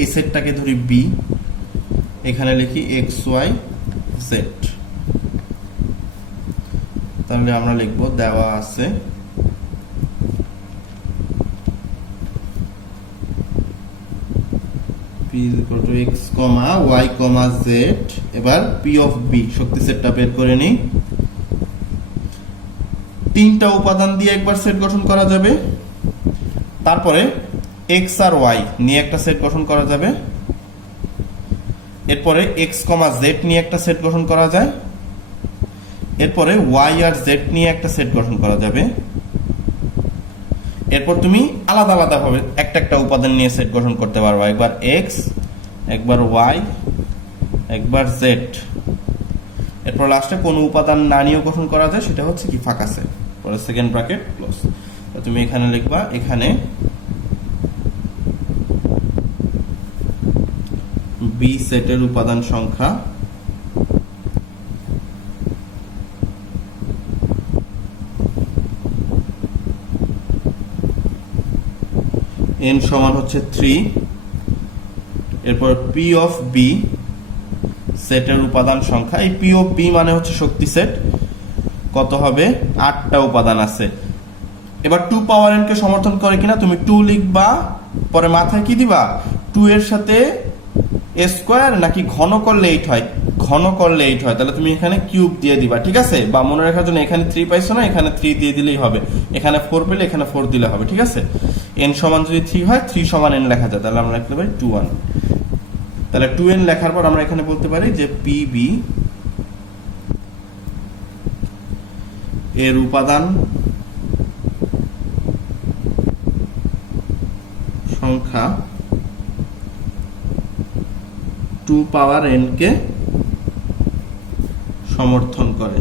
এই সেটটাকে ধরি বি এখানে লিখি এক্স ওয়াই জেড তাহলে আমরা লিখব দেওয়া আছে কমা ওয়াই এবার পি অফ বি শক্তি সেটটা বের করে নিই। তিনটা উপাদান দিয়ে একবার সেট গঠন করা যাবে। তারপরে এক্স আর ওয়াই নিয়ে একটা সেট গঠন করা যাবে। এরপরে এক্স কমা জেড নিয়ে একটা সেট গঠন করা যায়। এরপরে ওয়াই আর জেড নিয়ে একটা সেট গঠন করা যাবে। এরপর তুমি আলাদা আলাদা ভাবে একটা একটা উপাদান নিয়ে সেট গঠন করতে পারবা। একবার এক্স একবার ওয়াই একবার জেড এরপর লাস্টে কোনো উপাদান না নিয়েও গঠন করা যায়, সেটা হচ্ছে কি ফাঁকা সেট পরে সেকেন্ড ব্র্যাকেট ক্লোজ তুমি এখানে লিখবা, এখানে বি সেটের উপাদান সংখ্যা। এন সমান হচ্ছে থ্রি এরপর পি অফ বি সেটের উপাদান সংখ্যা। এই পি অফ বি মানে হচ্ছে শক্তি সেট কত হবে? আটটা উপাদান আছে। এবার টু পাওয়ার এন কে সমর্থন করে কিনা, তুমি টু লিখবা, পরে মাথায় কি দিবা? টু এর সাথে স্কোয়ার নাকি ঘন করলে এইট হয়? ঘন করলে এইট হয়। তাহলে তুমি এখানে কিউব দিয়ে দিবা, ঠিক আছে? বা মনে রাখার জন্য এখানে থ্রি পাইছো না, এখানে থ্রি দিয়ে দিলেই হবে। এখানে ফোর পেলে এখানে ফোর দিলে হবে, ঠিক আছে? এন সমান যদি থ্রি হয় থ্রি সমান এন লেখা যায়। তাহলে আমরা লিখতে পারি টু ওয়ান তাহলে টু এন লেখার পর আমরা এখানে বলতে পারি যে পি বি এর উপাদান সংখ্যা টু পাওয়ার এন কে সমর্থন করে।